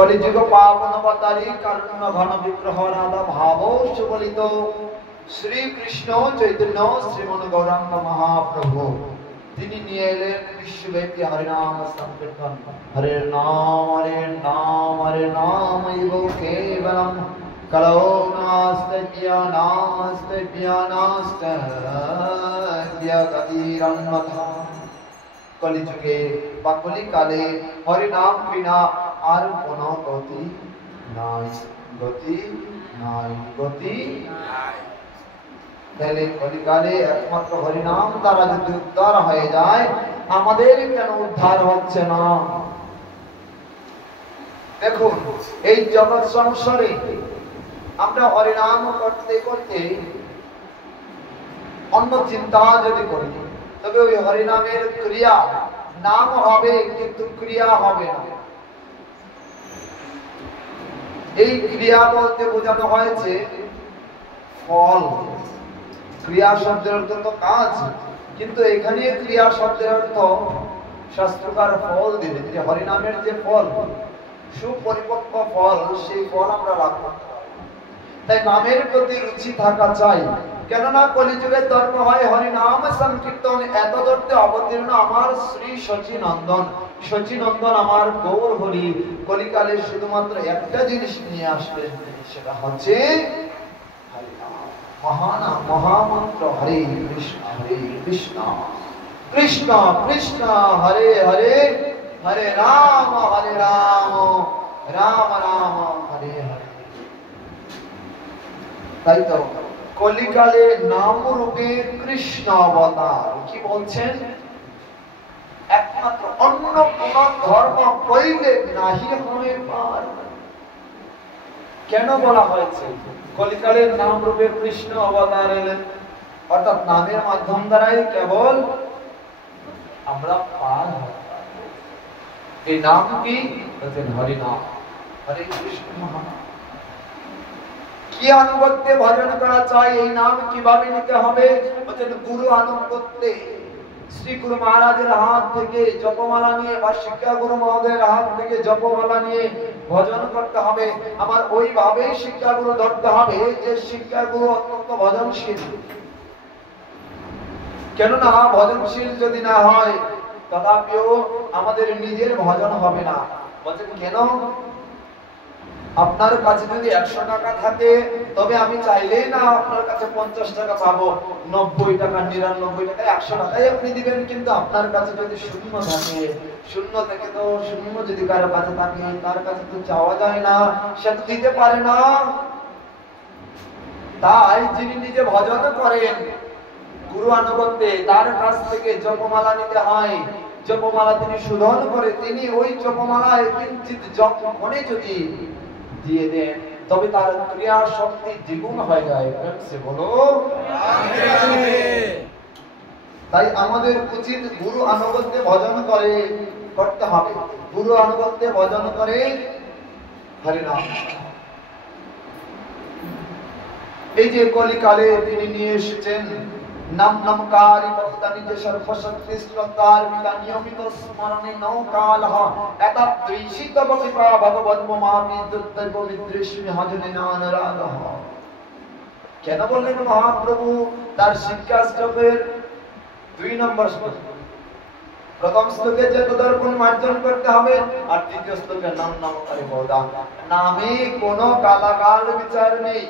কলিযুগ পাবন অবতারী কারুণ্য ঘন বিগ্রহ রাধা ভাব সুবলিত শ্রী কৃষ্ণ চৈতন্য শ্রীমন গৌরাঙ্গ মহাপ্রভু তিনি নিয়ে এলেন বিশ্বব্যাপী হরিনাম সংকীর্তন। হরে নাম হরে নাম হরে নাম ইব কেবলম কলৌ নাস্তে জ্ঞানাস্তে জ্ঞানাস্তে জ্ঞাতিরন্যথা। কলিযুগে বা কলিকালে হরিনাম বিনা আর কোন গতি নাই, গতি নাই, গতি নাই। তাহলে কলিকালে একমাত্র হরিনাম দ্বারা যদি উদ্ধার হয়ে যায়, আমাদের কেন উদ্ধার হচ্ছে না? দেখুন, এই জগৎ সংসারে আমরা হরিনাম করতে করতে অন্য চিন্তা যদি করি, তবে ওই হরিনামের ক্রিয়া নাম হবে কিন্তু ক্রিয়া হবে না। এই ক্রিয়া বলতে বোঝানো হয়েছে ফল। ক্রিয়া শব্দের অর্থ তো কাজ, কিন্তু এখানে ক্রিয়া শব্দের অর্থ শাস্ত্রকার ফল দিলেন, যে হরিনামের যে ফল, সুপরিপক্ক ফল, সেই ফল আমরা লাভ করতে পারি। তাই নামের প্রতি রুচি থাকা চাই। কেননা কলিযুগের ধর্ম হয় হরিনাম সংকীর্তন। এত ধরতে অবতীর্ণ আমার শ্রী শচীনন্দন। শচীনন্দন আমার গৌর হরি কলিকালে শুধুমাত্র একটা জিনিস নিয়ে আসলেন, সেটা হচ্ছে মহানাম, মহামন্ত্র হরে কৃষ্ণ কৃষ্ণ কৃষ্ণ হরে হরে, হরে রাম রাম রাম হরে হরে। তাই তো কলিকালে নাম রূপে কৃষ্ণ অবতার। কি বলছেন? একমাত্র অন্য কোন ধর্ম কইলে নাহি হয় পার। কেন বলা হয়েছে কলিকালের নাম রূপে কৃষ্ণ অবতার এলেন? অর্থাৎ নামের মাধ্যম দ্বারাই কেবল আমরা পার হতে পারব। এই নাম কি? হরিনাম, হরে কৃষ্ণ। কি আনুগত্যে ভজন করা চাই? এই নাম কিভাবে নিতে হবে? গুরু আনুগত্যে। শ্রী গুরু মহারাজের হাত থেকে জপমালা নিয়ে বা শিক্ষা গুরু মহোদয়ের হাত থেকে জপমালা নিয়ে ভজন করতে হবে। আমার ওইভাবেই শিক্ষা গুরু ধরতে হবে যে শিক্ষা গুরু অত্যন্ত ভজনশীল। কেননা ভজনশীল যদি না হয়, তথাপিও আমাদের নিজের ভজন হবে না। বলছেন কেন? আপনার কাছে যদি 100 টাকা থাকে, তবে আমি চাইলেই না আপনার কাছে 50 টাকা পাবো। 90 টাকা, 99 টাকা, 100 টাকাই আপনি দিবেন। কিন্তু আপনার কাছে যদি শূন্য থাকে, শূন্য থেকে তো শূন্য যদি কারো কাছে থাকে, তার কাছে তো চাওয়া যায় না, সে তো দিতে পারে না। তাই যিনি নিজে ভজন করেন গুরু আনুগত্যে, তার কাছ থেকে জপমালা নিতে হয়। জপমালা তিনি শোধন করে, তিনি ওই জপমালায় কিঞ্চিত জপ করে যদি দিয়ে দেন, তবে তার ক্রিয়া শক্তি দ্বিগুণ হয়ে যায়। বলো তাই আমাদের উচিত গুরু আনুগত্যে ভজন করতে হবে। গুরু আনুগত্যে ভজন করে হরিনাম। এই যে কলিকালে তিনি নিয়ে এসেছেন নাম নামকারী ভক্তানি যে সর্বশক্তি শ্রদ্ধার পিতা নিয়মিত স্মরণে নৌকালহ এতদৃশিত কৃপা ভগবন মামি দুর্দৈব বিদৃশ্মি হজনে নানরাগহ। কেন বললেন মহাপ্রভু? তার শিক্ষা শ্লোকের 2 নম্বর শ্লোক। প্রথম শ্লোকে যে দর্পণ মার্জন করতে হবে, আর দ্বিতীয় শ্লোকে নাম নামকারী ভক্তা। নামে কোনো কালাকাল বিচার নেই।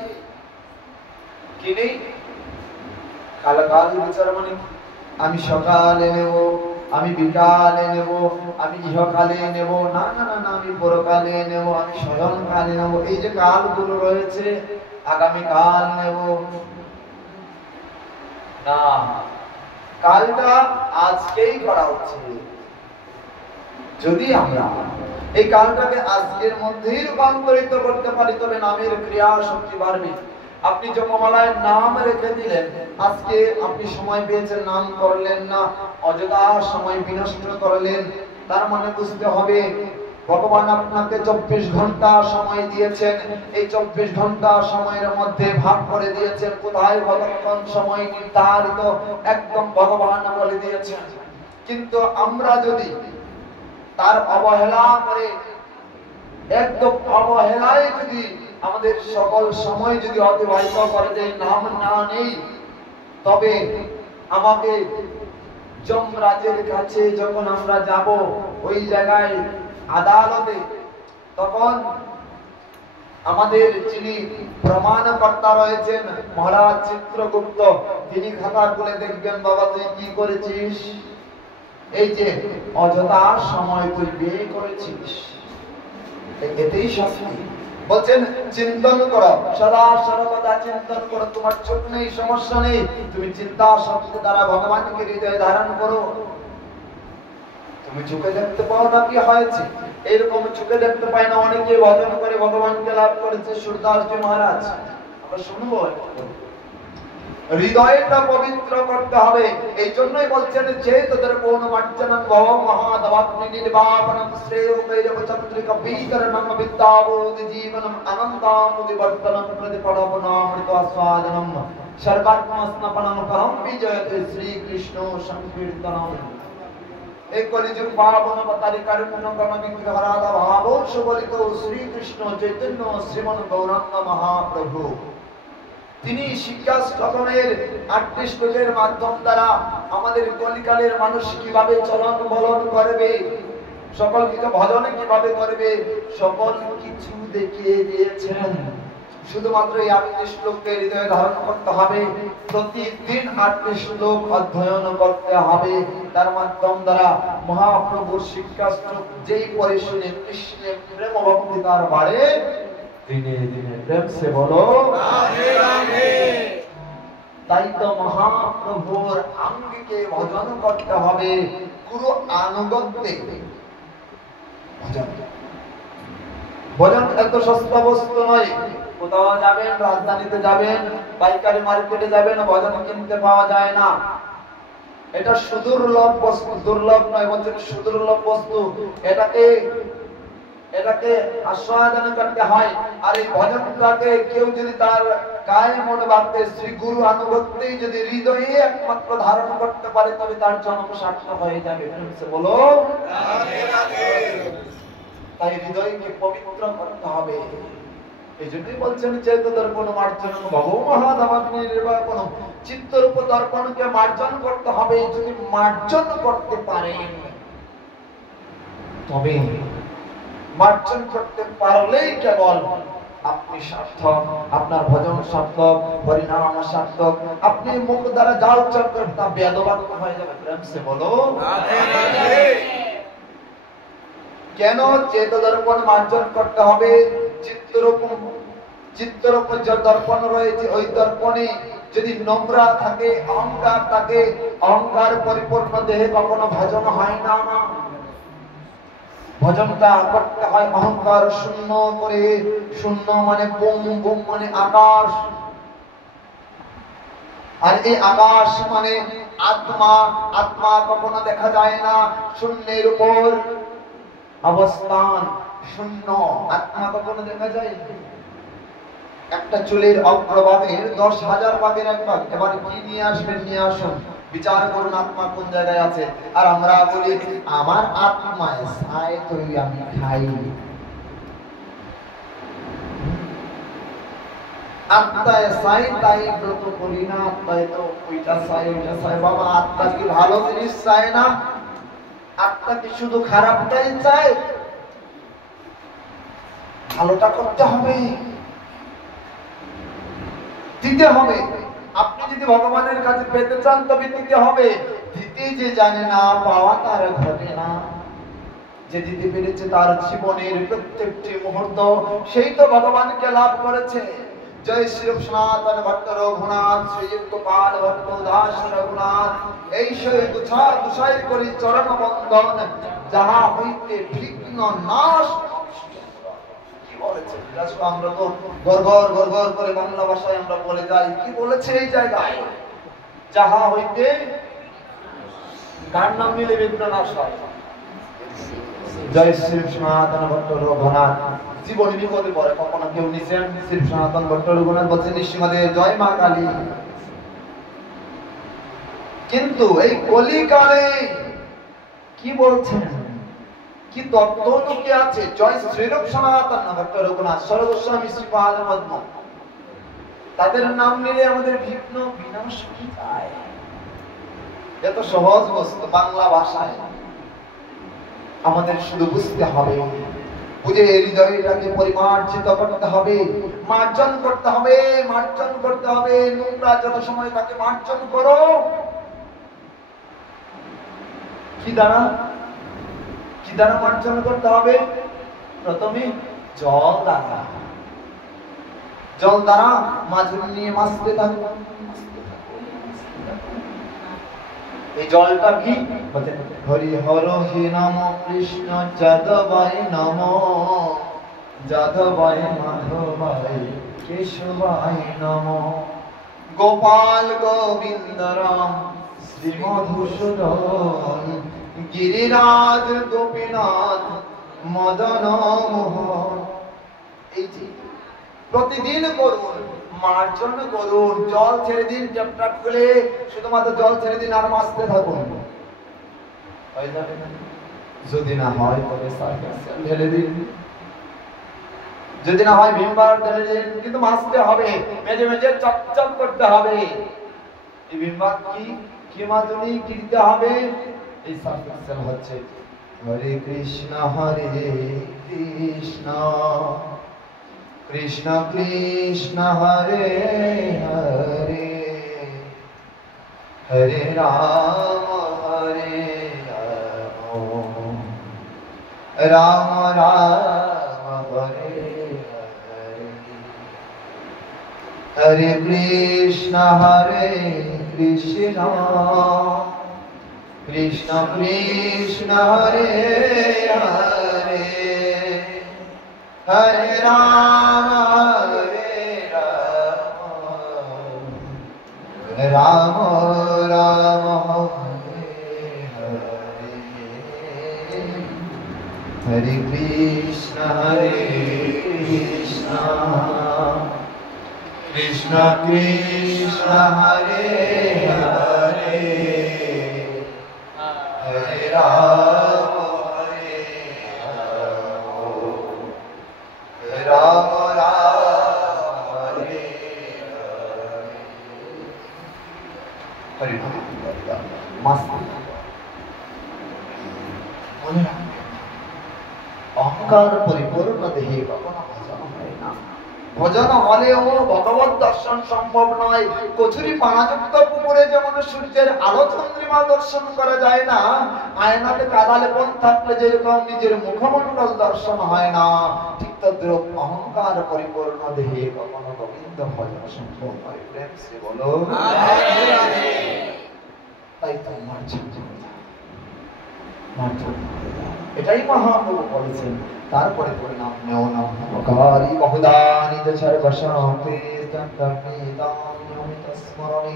কি নেই? কালাকাল বিচার মানে আমি সকালে নেব, আমি বিকালে নেব, আমি ইহকালে নেব, না না না না, আমি পরকালে নেব, আমি স্বয়ংকালে নেব। এই যে কালগুলো রয়েছে, আগামী কাল নেব না, কালটা আজকেই করা উচিত। যদি আমরা এই কালটাকে আজকের মধ্যেই রূপান্তরিত করতে পারি, তবে নামের ক্রিয়া শক্তি বাড়বে। আপনি জপমালায় নাম রেখে দিলেন, আজকে আপনি সময় পেয়েছেন, নাম করলেন না, অযথা সময় বিনষ্ট করলেন। তার মানে বুঝতে হবে ভগবান আপনাকে 24 ঘন্টা সময় দিয়েছেন। এই 24 ঘন্টা সময়ের মধ্যে ভাগ করে দিয়েছেন কোথায় কতক্ষণ সময় নির্ধারিত, একদম ভগবান বলে দিয়েছেন। কিন্তু আমরা যদি তার অবহেলা করে একদম অবহেলায় যদি আমাদের সকল সময় যদি অতিবাহিত করে দেয়, নাম না নেই, তবে আমাকে যমরাজের কাছে যখন আমরা যাব, ওই জায়গায় আদালতে, তখন আমাদের যিনি প্রমাণকর্তা রয়েছেন মহারাজ চিত্রগুপ্ত, তিনি খাতা খুলে দেখবেন, বাবা তুই কি করেছিস, এই যে অযথা সময় তুই ব্যয় করেছিস, এতেই শাস্তি। বলছেন চিন্তন করো, সদা সর্বদা চিন্তন করো, তোমার চোখ নেই সমস্যা নেই, তুমি চিন্তা শক্তি দ্বারা ভগবানকে হৃদয়ে ধারণ করো। তুমি চোখে দেখতে পাও না কি হয়েছে, এরকম চোখে দেখতে পায় না, অনেকে ভজন করে ভগবানকে লাভ করেছে। সুরদাসজি মহারাজ, আমরা শুনবো, হৃদয়টা পবিত্র করতে হবে। এই জন্যই বলছেন চেতদের কোন মার্জনং ভব মহাদবাগ্নি নির্বাপনং শ্রেয় কৈরব চন্দ্রিকা বিতরণং বিদ্যাবোধি জীবনম অনন্তামুদিবর্তনং প্রতিপদপনামৃত আস্বাদনম সর্বাত্মস্নপনং পরম বিজয়তে শ্রীকৃষ্ণ সংকীর্তনম। এই কলিযুগ পাবন অবতারি কারুণ্য গণ বিগ্রহরাধা ভাবো সুবলিত শ্রীকৃষ্ণ চৈতন্য শ্রীমন গৌরাঙ্গ মহাপ্রভু, তিনি শিক্ষা স্তবনের 38 শ্লোকের মাধ্যম দ্বারা আমাদের কলিকালের মানুষ কিভাবে চলন বলন করবে, সকল কিছু ভজন কিভাবে করবে, সকল কিছু দেখিয়ে দিয়েছেন। শুধুমাত্র এই 38 শ্লোককে হৃদয়ে ধারণ করতে হবে, প্রতিদিন 38 শ্লোক অধ্যয়ন করতে হবে। তার মাধ্যম দ্বারা মহাপ্রভুর শিক্ষা স্তব যেই পরে শুনে কৃষ্ণের প্রেম ভক্তি তার বাড়ে, দিনে দিনে প্রেম সে বলো রাধে রাধে। তাই তো মহাপ্রভুর আঙ্গিকে ভজন করতে হবে, গুরু আনুগত্যে ভজন। ভজন এত সস্তা বস্তু নয়। কোথাও যাবেন, রাজধানীতে যাবেন, পাইকারি মার্কেটে যাবেন, ভজন কিনতে পাওয়া যায় না। এটা সুদুর্লভ বস্তু, দুর্লভ নয়, বলছেন সুদুর্লভ বস্তু। এটাকে আস্বাদন করতে হয়। আর এই ভজনটাকে কেউ যদি তার গায়ে মনে ভাবতে শ্রী গুরু আনুগত্যেই যদি হৃদয়ে একমাত্র ধারণ করতে পারে, তবে তার জন্ম সার্থক হয়ে যাবে। বলো রাধে রাধে। তাই হৃদয়কে পবিত্র করতে হবে। এই জন্যই বলছেন চেত দর্পণ মার্জন ভব মহাদবাগ্নি নির্বাপন, চিত্তরূপ দর্পণকে মার্জন করতে হবে। যদি মার্জন করতে পারেন, তবে মার্জন করতে পারলেই কেবল আপনি সার্থক, আপনার ভজন সার্থক, হরিনাম সার্থক। আপনি মুখ দ্বারা যা উচ্চারণ করেন তা বেদবাক্য হয়ে যাবে। প্রেম সে বলো রাধে রাধে। কেন চেত দর্পণ মার্জন করতে হবে? চিত্তরূপ যে দর্পণ রয়েছে, ওই দর্পণে যদি নোংরা থাকে, অহংকার থাকে, অহংকার পরিপূর্ণ দেহে কখনো ভজন হয় না। ভজনটা করতে হয় অহংকার শূন্য করে। শূন্য মানে বুম, বুম মানে আকাশ। আর এই আকাশ মানে আত্মা। আত্মা কখনো দেখা যায় না, শূন্যের উপর অবস্থান, শূন্য। আত্মা কখনো দেখা যায় না। একটা চুলের অগ্রভাগের 10,000 ভাগের এক ভাগ। এবার কি নিয়ে আসবেন, নিয়ে আসুন, বিচার করুন আত্মা কোন জায়গায় আছে। আর আমরা বলি আমার আত্মায় ছাই, তুই আমি খাই। আত্মায় ছাই, তাই ব্রত করি না। আত্মায় তো ওইটা চাই, ওইটা চাই। বাবা, আত্মা কি ভালো জিনিস চায় না? আত্মা কি শুধু খারাপটাই চায়? ভালোটা করতে হবে, দিতে হবে। আপনি যদি ভগবানের কাছে পেতে চান, তবে দিতে হবে। দিতে যে জানে না, পাওয়া তার ঘটে না। যে দিতে পেরেছে তার জীবনের প্রত্যেকটি মুহূর্ত, সেই তো ভগবানকে লাভ করেছে। জয় শ্রী সনাতন ভট্ট রঘুনাথ, শ্রীযুক্ত পাল ভট্ট দাস রঘুনাথ। এই সেই দুসাই করি চরণ বন্ধন, যাহা হইতে বিঘ্ন নাশ। আমরা তো গড়গড় গড়গড় করে বাংলা ভাষায় আমরা বলে যাই। কি বলেছে এই জায়গায়? যাহা হইতে কার নাম নিলে বিঘ্ন নাশ হয়? জয় শ্রী সনাতন ভট্ট রঘুনাথ। জীবনে বিপদে পড়ে কখনো কেউ নিছেন? শ্রী সনাতন ভট্ট রঘুনাথ বলছেন নিঃসীমাদে জয় মা কালী। কিন্তু এই কলিকালে কি বলছেন? কি তত্ত্ব লুকিয়ে আছে। জয় শ্রীরূপ সনাতন ডক্টর রঘুনাথ সর্বস্বামী শ্রীপাদ পদ্ম, তাদের নাম নিলে আমাদের বিঘ্ন বিনাশ হয়ে যায়। এত সহজ বস্তু বাংলা ভাষায় আমাদের শুধু বুঝতে হবে, বুঝে হৃদয়টাকে পরিমার্জিত করতে হবে, মার্জন করতে হবে, মার্জন করতে হবে। নোংরা যত সময় তাকে মার্জন করো। কি দ্বারা মার্জন করতে হবে? প্রথমে জল দ্বারা মাঝুর নিয়ে মাছতে থাকো। এই জলটা কি? হরি হর হে নম কৃষ্ণ যাদবায় নম, যাদবায় মাধবায় কেশবায় নম, গোপাল গোবিন্দ রাম শ্রী মধুসূদন, গিরিরাজ গোপীনাথ মদন মোহন। এই যে প্রতিদিন করুন, মার্জন করুন, জল ছেড়ে দিন, চ্যাপ্টা খুলে শুধুমাত্র জল ছেড়ে দিন আর মাছতে থাকুন। হয়ে যাবে না? যদি না হয় তবে সার্ফেক্সেল ঢেলে দিন, যদি না হয় ভিমবার ঢেলে দিন, কিন্তু মাছতে হবে, মেজে মেজে চকচক করতে হবে। এই ভিমবার কি মাধুরী কি দিতে হবে? এই সার্ফেক্সেল হচ্ছে হরে কৃষ্ণ কৃষ্ণ কৃষ্ণ হরে হরে, হরে রাম রাম রাম হরে হরে, হরে কৃষ্ণ কৃষ্ণ কৃষ্ণ হরে হরে, হরে রাম রাম রাম হরে হরে, হরে কৃষ্ণ কৃষ্ণ কৃষ্ণ হরে হরে, হরে রাম রাম হরে হরে, অহংকার পরিপূর্ণ দেহে কখনো ভজন হয় না। ভজন হলেও ভগবত দর্শন সম্ভব নয়। কচুরি পানাযুক্ত পুকুরে যেমন সূর্যের আলো চন্দ্রিমা দর্শন করা যায় না, আয়নাতে কাদা লেপন থাকলে যেরকম নিজের মুখমণ্ডল দর্শন হয় না, ঠিক তদ্রূপ অহংকার পরিপূর্ণ দেহে কখনো গোবিন্দ ভজন সম্ভব নয়। প্রেম সে বলো তাই তো মার্জন, এটাই মহাপ্রভু বলেছেন। তারপরে নাম নেও নমকারী বহুদানি সর্বশান্তি স্মরণে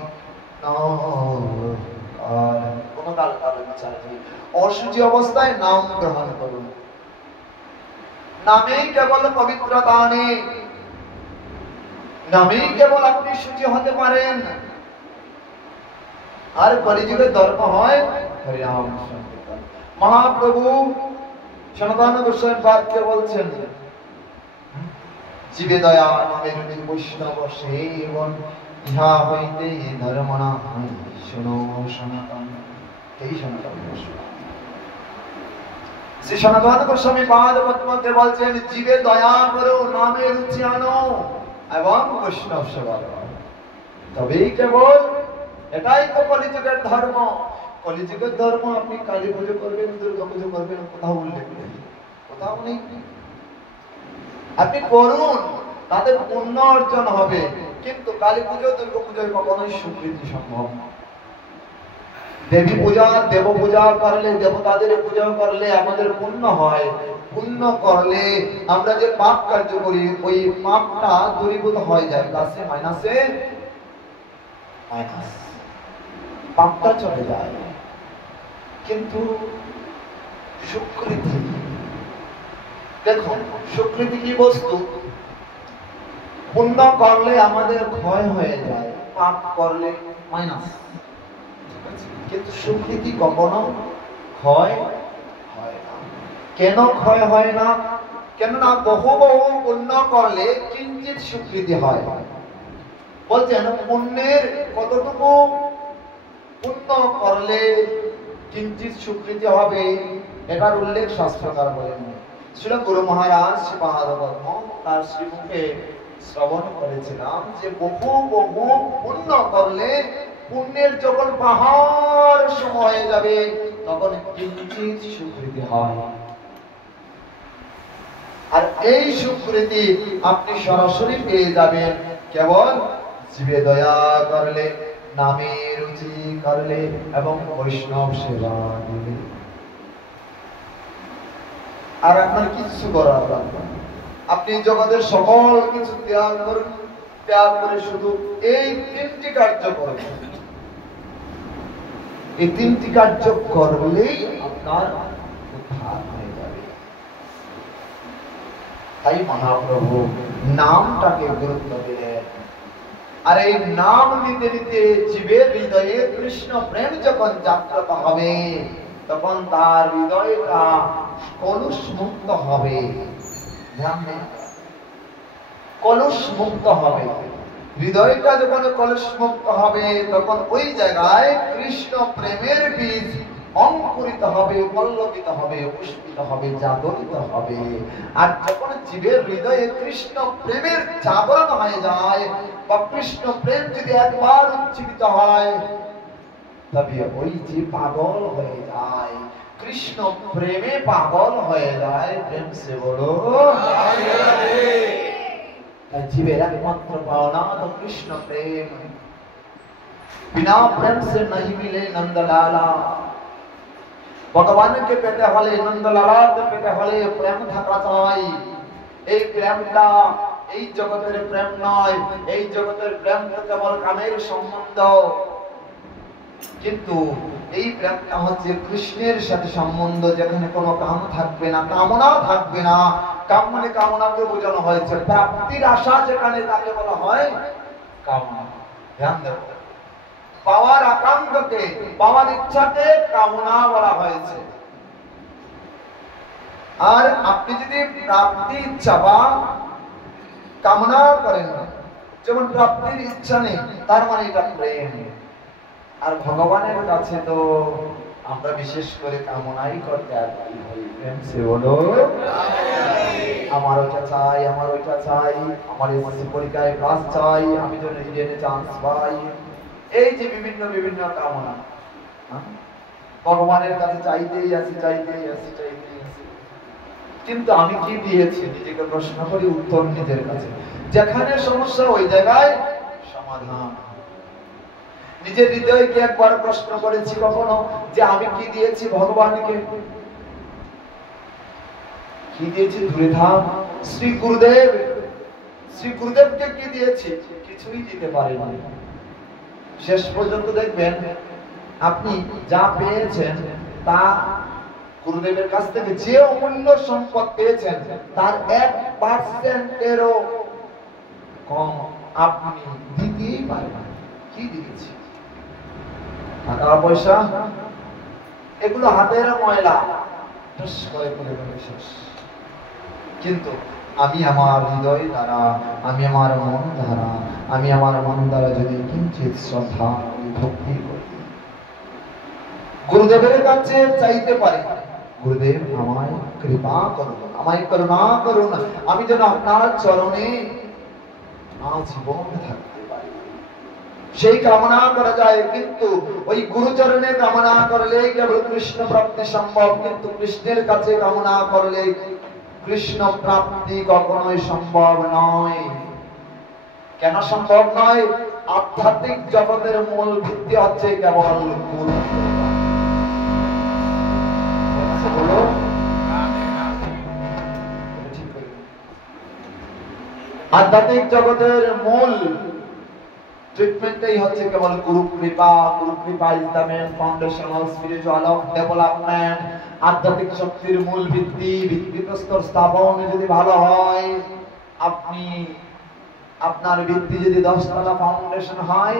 কোন কাল বিচার নেই। অশুচি অবস্থায় নাম গ্রহণ করুন। নামেই কেবল পবিত্রতা নেই, নামেই কেবল আপনি শুচি হতে পারেন। আর কলিযুগের ধর্ম হয় হরিনাম সংকীর্তন। মহাপ্রভু সনাতন গোস্বামী পাদকে বলছেন, জীবে দয়া নামের বৈষ্ণব সেবন, ইহা হইতে ধর্ম না হয় শোনো সনাতন। এই সনাতন গোস্বামী, শ্রী সনাতন গোস্বামী পাদ পদ্মতে বলছেন, জীবে দয়া করো, নামে রুচি আনো এবং বৈষ্ণব সেবা করো, তবেই কেবল। এটাই তো কলিযুগের ধর্ম। কলিযুগের ধর্ম আপনি কালী পুজো করবেন, দুর্গা পুজো করবেন, কোথাও উল্লেখ নেই, কোথাও নেই। আপনি করুন, তাদের পুণ্য অর্জন হবে, কিন্তু কালী পুজো দুর্গা পুজোয় কখনোই স্বীকৃতি সম্ভব না। দেবী পূজা দেব পূজা করলে, দেবতাদের পূজা করলে আমাদের পুণ্য হয়। পুণ্য করলে আমরা যে পাপ কার্য করি, ওই পাপটা দূরীভূত হয়ে যায়, প্লাসে মাইনাসে মাইনাস, পাপটা চলে যায়। কিন্তু স্বীকৃতি, দেখুন স্বীকৃতি কি বস্তু? পুণ্য করলে আমাদের ক্ষয় হয়ে যায়, পাপ করলে মাইনাস। কিন্তু স্বীকৃতি কখনো ক্ষয় হয় না। কেন ক্ষয় হয় না? কেননা বহু বহু পুণ্য করলে কিঞ্চিত স্বীকৃতি হয়। বলছেন পুণ্যের কতটুকু পুণ্য করলে কিঞ্চিত স্বীকৃতি হবে, এটার উল্লেখ শাস্ত্রকার বলেন। ছিল গুরু মহারাজ পাদপদ্ম তার শ্রীমুখে শ্রবণ করেছিলাম যে বহু বহু পুণ্য করলে পুণ্যের যখন পাহাড় সম হয়ে যাবে তখন কিঞ্চিত স্বীকৃতি হয়। আর এই স্বীকৃতি আপনি সরাসরি পেয়ে যাবেন কেবল জীবে দয়া করলে, নামে রুচি করলে এবং বৈষ্ণব সেবা দিলে। আর আপনার কিছু করার দরকার, আপনি জগতের সকল কিছু ত্যাগ করুন, ত্যাগ করে শুধু এই তিনটি কার্য করবেন। এই তিনটি কার্য করলেই আপনার উদ্ধার হয়ে যাবে। তাই মহাপ্রভু নামটাকে গুরুত্ব দিলেন। আর এই নাম নিতে নিতে জীবের হৃদয়ে কৃষ্ণ প্রেম যখন জাগ্রত হবে তখন তার হৃদয়টা কলুষ মুক্ত হবে। কলুষ মুক্ত হবে। হৃদয়টা যখন কলুষ মুক্ত হবে তখন ওই জায়গায় কৃষ্ণ প্রেমের বীজ অঙ্কুরিত হবে, পল্লবিত হবে, পুষ্পিত হবে, জাগরিত হবে। আর যখন জীবের হৃদয়ে কৃষ্ণ প্রেমের জাগরণ হয়ে যায় বা কৃষ্ণ প্রেম যদি একবার উজ্জীবিত হয় তবে ওই যে পাগল হয়ে যায়, কৃষ্ণ প্রেমে পাগল হয়ে যায়। প্রেম সে বলো জীবের একমাত্র পাওনা তো কৃষ্ণ প্রেম। বিনা প্রেম সে नहीं मिले नंदलाला। ভগবানকে পেতে হলে, নন্দলালাকে পেতে হলে প্রেম থাকা চাই। এই প্রেমটা এই জগতের প্রেম নয়, এই জগতের প্রেম তো কেবল কামের সম্বন্ধ, কিন্তু এই প্রেমটা হচ্ছে কৃষ্ণের সাথে সম্বন্ধ, যেখানে কোনো কাম থাকবে না, কামনা থাকবে না। কাম মানে কামনাকে বোঝানো হয়েছে, প্রাপ্তির আশা যেখানে তাকে বলা হয় কামনা। ধ্যান দেব, পাওয়ার আকাঙ্ক্ষাকে, পাওয়ার ইচ্ছাকে কামনা বলা হয়েছে। আর আপনি যদি প্রাপ্তি ইচ্ছা বা কামনা করেন, যেমন প্রাপ্তির ইচ্ছা নেই, তার মানে এটা প্রেম। আর ভগবানের কাছে তো আমরা বিশেষ করে কামনাই করতে আগ্রহী হই। প্রেম সে বলো আমার ওটা চাই, আমার ওইটা চাই, আমার এসএসসি পরীক্ষায় পাস চাই, আমি যেন ইডেনে চান্স পাই। এই যে বিভিন্ন বিভিন্ন কামনা ভগবানের কাছে চাইতেই আছি, চাইতেই আছি, চাইতেই আছি। কিন্তু আমি কি দিয়েছি? নিজেকে প্রশ্ন করি, উত্তর নিজের কাছে। যেখানে সমস্যা ওই জায়গায় সমাধান। নিজের হৃদয়কে একবার প্রশ্ন করেছি কখনো যে আমি কি দিয়েছি ভগবানকে? কি দিয়েছি? দূরে থাক। শ্রী গুরুদেব, শ্রী গুরুদেবকে কি দিয়েছি? কিছুই দিতে পারিনি। শেষ পর্যন্ত দেখবেন আপনি যা পেয়েছেন তা গুরুদেবের কাছ থেকে যে অমূল্য সম্পদ পেয়েছেন তার 1%-এরও কম আপনি দিতেই পারেন। কি দিয়েছি? টাকা পয়সা, এগুলো হাতের ময়লা, কিন্তু আমি আমার হৃদয় দ্বারা, আমি আমার মন দ্বারা, আমি আমার মন দ্বারা যদি কিঞ্চিত শ্রদ্ধা ভক্তি করি, গুরুদেবের কাছে চাইতে পারি, গুরুদেব আমায় কৃপা করুন, আমায় করুণা করুন, আমি যেন আপনার চরণে আজীবন থাকতে পারি, সেই কামনা করা যায়। কিন্তু ওই গুরুচরণে কামনা করলে কেবল কৃষ্ণ প্রাপ্তি সম্ভব, কিন্তু কৃষ্ণের কাছে কামনা করলে কৃষ্ণ প্রাপ্তি কখনোই সম্ভব নয়। কেন সম্ভব নয়? আধ্যাত্মিক জগতের মূল ভিত্তি হচ্ছে কেবল গুরু। আধ্যাত্মিক জগতের মূল ট্রিটমেন্টই হচ্ছে কেবল গুরু কৃপা। গুরু কৃপা is the main foundational spiritual development. আধ্যাত্মিক শক্তির মূল ভিত্তি, ভিত্তিপ্রস্তর স্থাপন যদি ভালো হয়, আপনি আপনার ভিত্তি যদি 10 তলা ফাউন্ডেশন হয়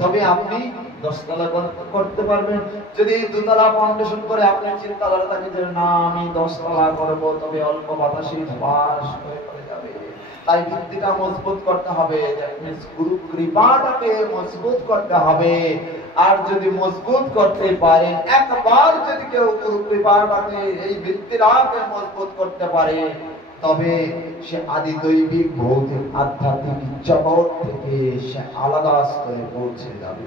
তবে আপনি 10 তলা করতে পারবেন। যদি 2 তলা ফাউন্ডেশন করে আপনি চিন্তাধারা থাকে যে না আমি 10 তলা করব, তবে অল্প বাতাসেই ধস হয়ে পড়ে যাবে। তাই ভিত্তিটা মজবুত করতে হবে, গুরু কৃপাটাকে মজবুত করতে হবে। আর যদি মজবুত করতে পারেন, একবার যদি কেউ গুরু কৃপাটাকে এই ভিত্তিটাকে মজবুত করতে পারে, তবে সে আদি দৈবিক ভৌতিক আধ্যাত্মিক জগৎ থেকে সে আলাদা স্তরে পৌঁছে যাবে।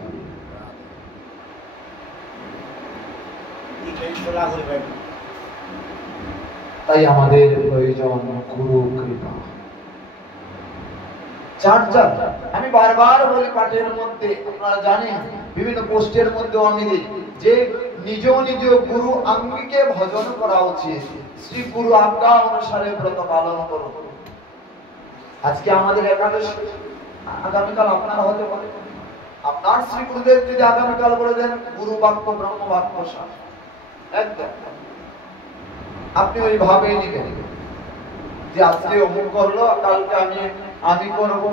তাই আমাদের প্রয়োজন গুরু কৃপা। আমি বারবার বলি পাঠের মধ্যে, আপনারা জানেন বিভিন্ন পোস্টের মধ্যে আমি দিই যে নিজ নিজ গুরু আঙ্গিকে ভজন করা উচিত, শ্রী গুরু আজ্ঞা অনুসারে ব্রত পালন করুন। আজকে আমাদের একাদশী, আগামীকাল আপনারা হতে পারে আপনার শ্রী গুরুদেব যদি আগামীকাল বলে দেন গুরু বাক্য ব্রহ্ম বাক্য সার, একদম আপনি ওইভাবেই নিবেন যে আজকে অমুক করলো, কালকে আমি করব,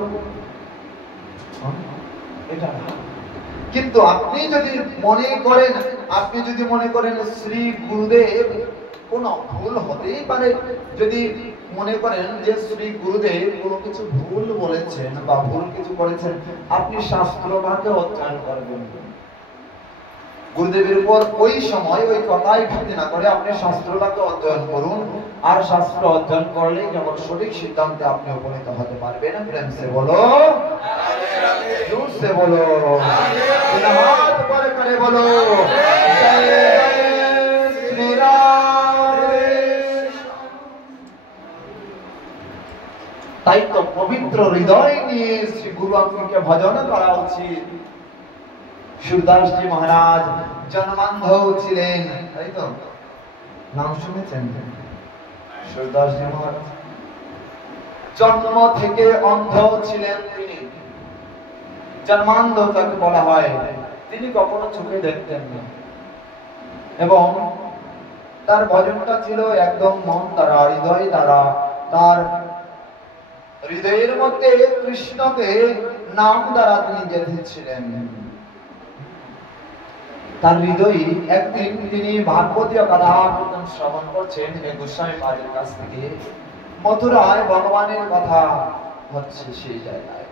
এটা না। কিন্তু আপনি যদি মনে করেন শ্রী গুরুদেব কোন ভুল হতেই পারে, যদি মনে করেন যে শ্রী গুরুদেব কোনো কিছু ভুল বলেছেন বা ভুল কিছু করেছেন, আপনি শাস্ত্রভাগে অধ্যয়ন করবেন। গুরুদেবের উপর ওই সময় ওই কথাই ভিত্তি না করে আপনি শাস্ত্রটাকে অধ্যয়ন করুন। আর শাস্ত্র অধ্যয়ন করলে কেবল সঠিক সিদ্ধান্তে আপনি উপনীত হতে পারবেন। প্রেম সে বলো, জোর সে বলো, হাত করে করে বলো জয় শ্রী রাম। তাই তো পবিত্র হৃদয় নিয়ে শ্রী গুরু আঙ্গিকে ভজন করা উচিত। সুরদাসজি মহারাজ জন্মান্ধ ছিলেন, তাই তো নাম শুনেছেন? সুরদাসজি মহারাজ জন্ম থেকে অন্ধ ছিলেন। তিনি জন্মান্ধ তাকে বলা হয়। তিনি কখনো চোখে দেখতেন না এবং তার ভজনটা ছিল একদম মন দ্বারা, হৃদয় দ্বারা। তার হৃদয়ের মধ্যে কৃষ্ণকে নাম দ্বারা তিনি গেঁথেছিলেন। তার হৃদয়ে একদিন তিনি ভাগবতীয় কথা কীর্তন শ্রবণ করছেন গোস্বামী পাদের কাছ থেকে। মথুরায় ভগবানের কথা হচ্ছে সেই জায়গায়।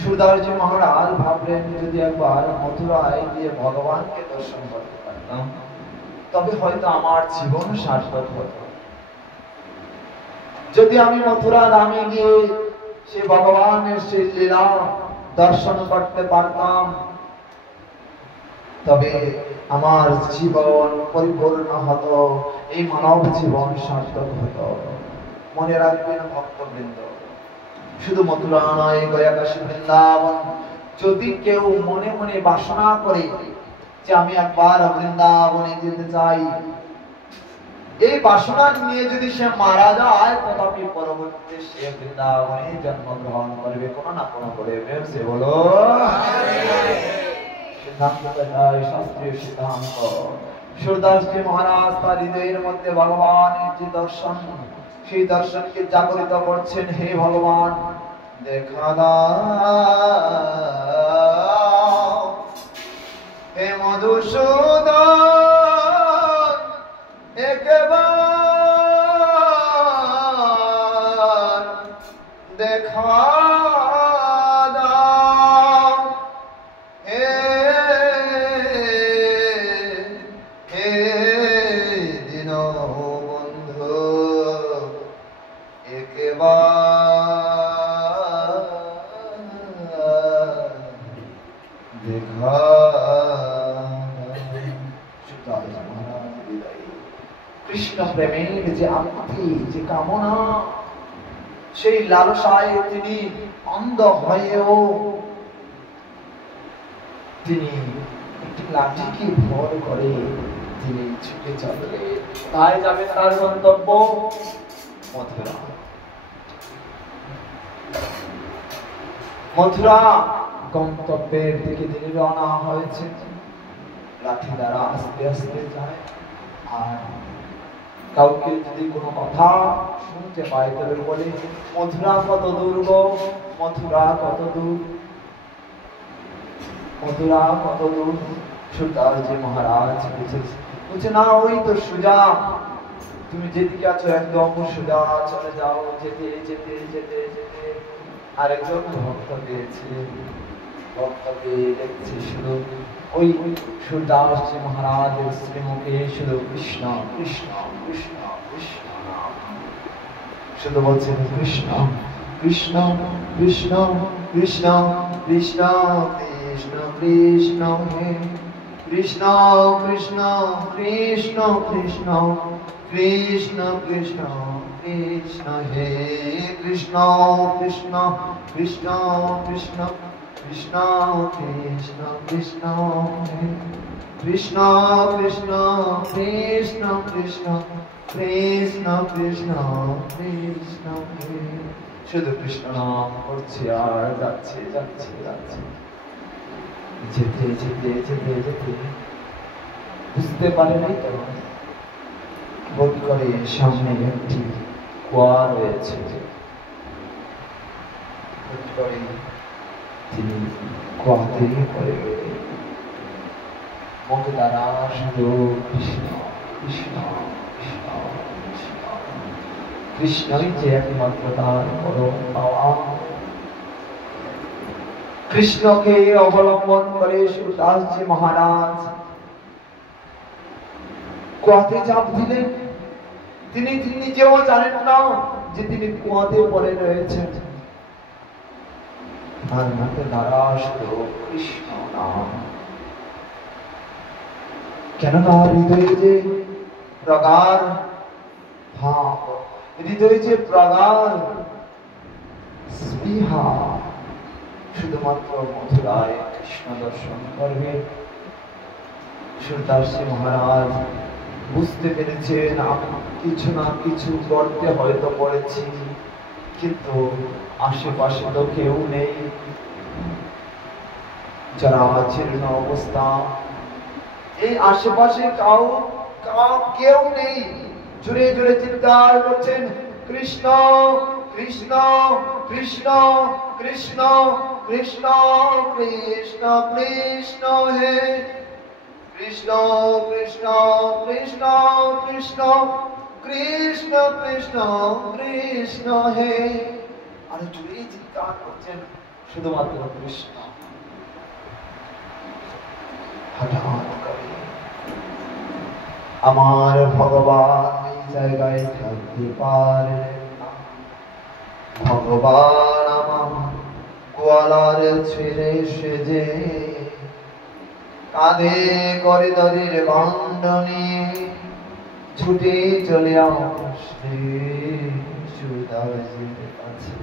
সুরদাসজি মহারাজ ভাবলেন যদি একবার মথুরায় গিয়ে ভগবানকে দর্শন করতে পারতাম, তবে হয়তো আমার জীবন সার্থক হতো। যদি আমি মথুরা ধামে গিয়ে সে ভগবানের সেই লীলা দর্শন করতে পারতাম, তবে আমার জীবন পরিপূর্ণ হতো, এই মানব জীবন সার্থক হতো। মনে রাখবেন ভক্তবৃন্দ, শুধু মথুরা নয়, গয়া কাশী বৃন্দাবন, যদি কেউ মনে মনে বাসনা করে যে আমি একবার বৃন্দাবনে যেতে চাই, এই বাসনা নিয়ে যদি সে মারা যায়, তথাপি পরবর্তীতে সে বৃন্দাবনে জন্মগ্রহণ করবে কোনো না কোনো করে। সে বলো শাস্ত্রীয় সিদ্ধান্ত। সুরদাসজি মহারাজ তার হৃদয়ের মধ্যে ভগবানের যে দর্শন, সেই দর্শনকে জাগরিত করছেন। হে ভগবান, দেখা দাও, হে মধুসূদন, একবার দেখা দাও, হে দীনবন্ধু, একবার দেখা। কৃষ্ণ প্রেমের যে আকুতি, যে কামনা, সেই লালসায় তিনি অন্ধ হয়েও তিনি একটি লাঠিকে ভর করে তিনি ছুটে চলে। তাই যাবে তার গন্তব্য মথুরা। মথুরা গন্তব্যের দিকে তিনি রওনা হয়েছে। লাঠি দ্বারা আস্তে আস্তে যায়। আর কাউকে যদি কোনো কথা শুনতে পায় তবে বলে মথুরা কত দূর গো, মথুরা কত দূর। মথুরা কত দূর? সুরদাসজি মহারাজ বলছে না, ওই তো সোজা, তুমি যেদিকে আছো একদম সোজা চলে যাও। যেতে যেতে যেতে যেতে আরেকজন ভক্ত পেয়েছে, ভক্তকে দেখছে শুধু ওই সুরদাসজি মহারাজের শ্রীমুখে শুধু কৃষ্ণ কৃষ্ণ কৃষ্ণ কৃষ্ণ নাম, শুধু বলছেন কৃষ্ণ কৃষ্ণ কৃষ্ণ কৃষ্ণ কৃষ্ণ কৃষ্ণ কৃষ্ণ হে কৃষ্ণ কৃষ্ণ কৃষ্ণ কৃষ্ণ কৃষ্ণ কৃষ্ণ কৃষ্ণ হে কৃষ্ণ কৃষ্ণ কৃষ্ণ কৃষ্ণ কৃষ্ণ কৃষ্ণ কৃষ্ণ হে কৃষ্ণ কৃষ্ণ কৃষ্ণ কৃষ্ণ কৃষ্ণ কৃষ্ণ কৃষ্ণ হে। শুধু কৃষ্ণ নাম করছে আর যাচ্ছে যাচ্ছে যাচ্ছে, যেতে যেতে যেতে যেতে বুঝতে পারেনি তো বোধ করে সামনে একটি কুয়া রয়েছে, বোধ করে তিনি কুয়াতে পড়ে গেলেন। মুখ দ্বারা শুধু কৃষ্ণ কৃষ্ণ কৃষ্ণ কৃষ্ণ, কৃষ্ণই যে একমাত্র তার পরম পাওয়া। কৃষ্ণকে অবলম্বন করে সুরদাসজি মহারাজ কুয়াতে চাপ দিলেন। তিনি নিজেও জানেন না যে তিনি কুয়াতে পড়ে রয়েছেন, আর মুখে দ্বারা শুধু কৃষ্ণ নাম। কেননা হৃদয়ে যে প্রগাঢ় ভাব, হৃদয়ে যে প্রগাঢ় স্পৃহা, শুধুমাত্র মথুরায় কৃষ্ণ দর্শন করবে। সুরদাসজি মহারাজ বুঝতে পেরেছেন আমি কিছু না কিছু করতে হয়তো পড়েছি, কিন্তু আশেপাশে তো কেউ নেই, যারা জীর্ণ অবস্থা, এই আশেপাশে কেউ নেই। জুড়ে জুড়ে চিৎকার করছেন কৃষ্ণ কৃষ্ণ কৃষ্ণ কৃষ্ণ কৃষ্ণ কৃষ্ণ কৃষ্ণ হে কৃষ্ণ কৃষ্ণ কৃষ্ণ কৃষ্ণ কৃষ্ণ কৃষ্ণ কৃষ্ণ হে। আর জুড়ে চিৎকার করছেন শুধুমাত্র কৃষ্ণ। হঠাৎ করে আমার ভগবান এই জায়গায় থাকতে পারলেন না। ভগবান আমার গোয়ালার ছেলে সেজে কাঁধে করে দড়ির বান্ড নিয়ে ছুটে চলে আসছে সুরদাসজির কাছে।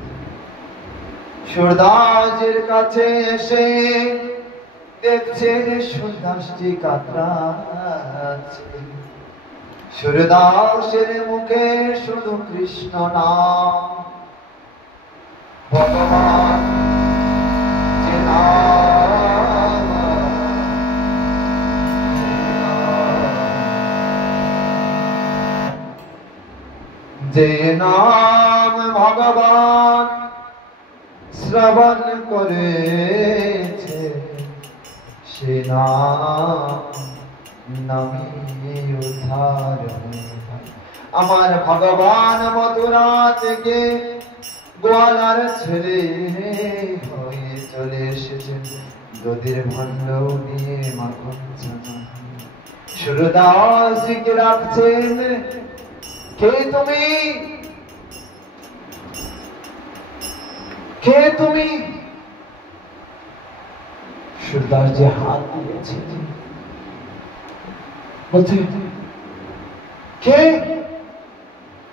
সুরদাসজির কাছে এসে দেখছে সুরদাসজি কাতরাচ্ছে। সুরদাসের মুখে শুধু কৃষ্ণ নাম, ভগবান যে নাম, যে নাম ভগবান শ্রবণ করেছে, সে নামে উদ্ধার আমার ভগবান মথুরা থেকে গোয়ালার ছেলে হয়ে চলে এসেছেন দধির ভাণ্ড নিয়ে মাখন ছানা। সুরদাসজিকে রাখছেন, কে তুমি, কে তুমি? সুরদাসজি হাত দিয়েছে, বলছে কে?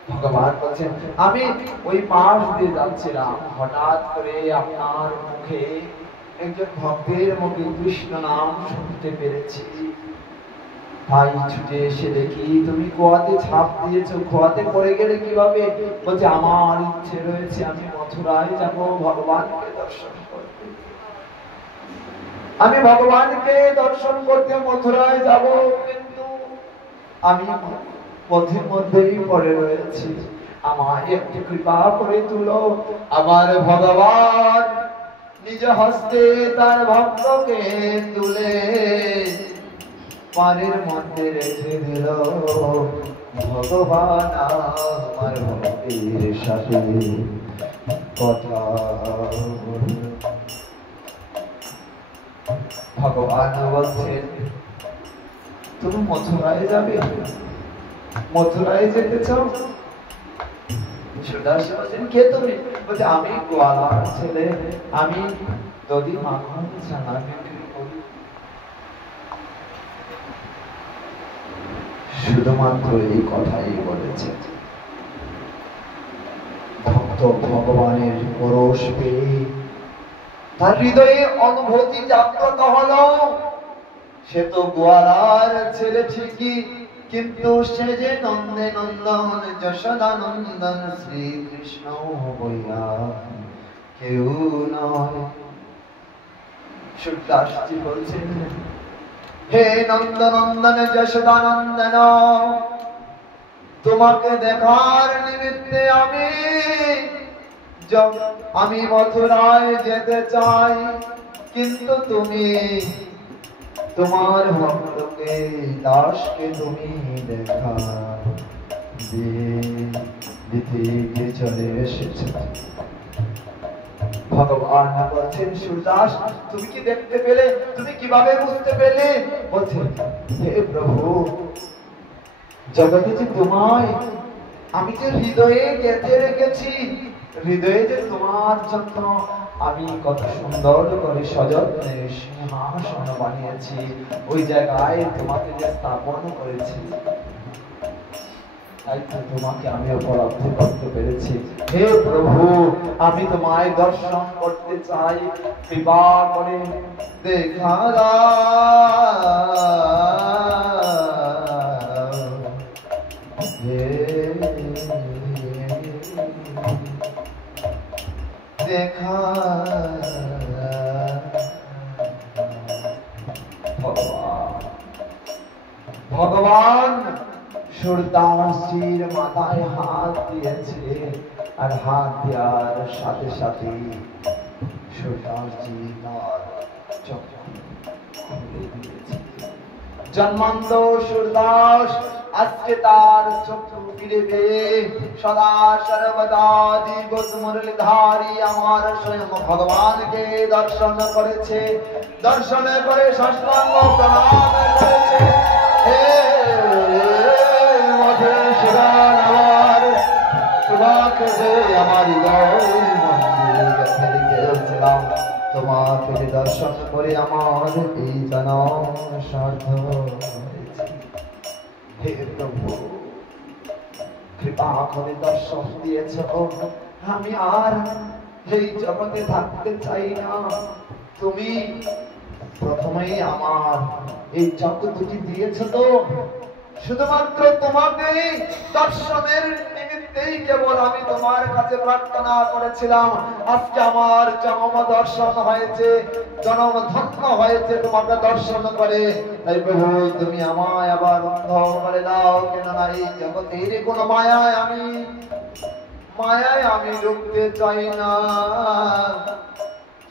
ভগবান বলছেন আমি ওই পাশ দিয়ে যাচ্ছিলাম, হঠাৎ করে আপনার মুখে একজন ভক্তের মুখে কৃষ্ণ নাম শুনতে পেরেছি, তাই ছুটে এসে দেখি তুমি কুয়াতে ছাপ দিয়েছো। কুয়াতে পড়ে গেলে কিভাবে? বলছে আমার ইচ্ছে রয়েছে আমি মথুরায় যাব ভগবানকে দর্শন করতে। আমি ভগবানকে দর্শন করতে মথুরায় যাব, কিন্তু আমি পথের মধ্যেই পড়ে রয়েছি, আমায় একটু কৃপা করে তুলো। আমার ভগবান নিজ হস্তে তার ভক্তকে তুলে পারের মধ্যে রেখে দিল ভগবান আমার ভক্তির সাথে কথা ভগবান বলছেন তুমি মথুরায় যাবে মথুরায় যেতে চাও সুদাস বলছেন কে তুমি বলছে আমি গোয়ালার ছেলে আমি দধি মাখন ছানা বিক্রি করি শুধুমাত্র এই কথাই বলেছে ভক্ত ভগবানের পরশ পেয়ে তার হৃদয়ে অনুভূতি জাগ্রত হলো সে তো গোয়ালার ছেলে ঠিকই কিন্তু সে যে নন্দে নন্দন যশোদা নন্দন শ্রীকৃষ্ণ বইয়া কেউ নয় সুদাসজি বলছেন হে নন্দনন্দন যশোদানন্দন তোমাকে দেখার নিমিত্তে আমি মথুরায় যেতে চাই কিন্তু তুমি তোমার ভক্তকে দাসকে তুমি দেখা দিতে চলে এসেছে ভগবান বলছেন সুদাস তুমি কি দেখতে পেলে তুমি কিভাবে বুঝতে পেলে বলছেন হে প্রভু জগতে যে তোমায় আমি যে হৃদয়ে গেঁথে রেখেছি হৃদয়ে যে তোমার জন্য আমি কত সুন্দর করে সযত্নে সিংহাসন বানিয়েছি ওই জায়গায় তোমাকে যে স্থাপন করেছি তাই তো তোমাকে আমি উপলব্ধি করতে পেরেছি হে প্রভু আমি তোমায় দর্শন করতে চাই কৃপা করে দেখা দেখা ভগবান সুরদাসজির মাথায় হাত দিয়েছে আর হাত দেওয়ার সাথে সাথে সুরদাসজি তার চোখ খুলে দিয়েছে জন্মান্ত সুরদাস আজকে তার চক্ষু ফিরে পেয়ে সদা সর্বদা দিবস মুরলীধারী আমার স্বয়ং ভগবানকে দর্শন করেছে দর্শন করে সাষ্টাঙ্গ প্রণাম করেছে হে মধুসূদন আমার তোমাকে যে আমার হৃদয় মন্দিরে গেঁথে রেখেছিলাম তোমাকে দর্শন করে আমার এই জনম সার্থক হয়েছে হে প্রভু কৃপা করে দর্শন দিয়েছ আমি আর এই জগতে থাকতে চাই না তুমি প্রথমেই আমার এই জগৎটি দিয়েছ তো শুধুমাত্র তোমাকে দর্শনের নিমিত্তেই কেবল আমি তোমার কাছে প্রার্থনা করেছিলাম আজকে আমার জন্ম দর্শন হয়েছে জন্ম ধন্য হয়েছে তোমাকে দর্শন করে তাই প্রভু তুমি আমায় আবার অন্ধ করে দাও কেননা এই জগতের কোন মায়ায় আমি ঢুকতে চাই না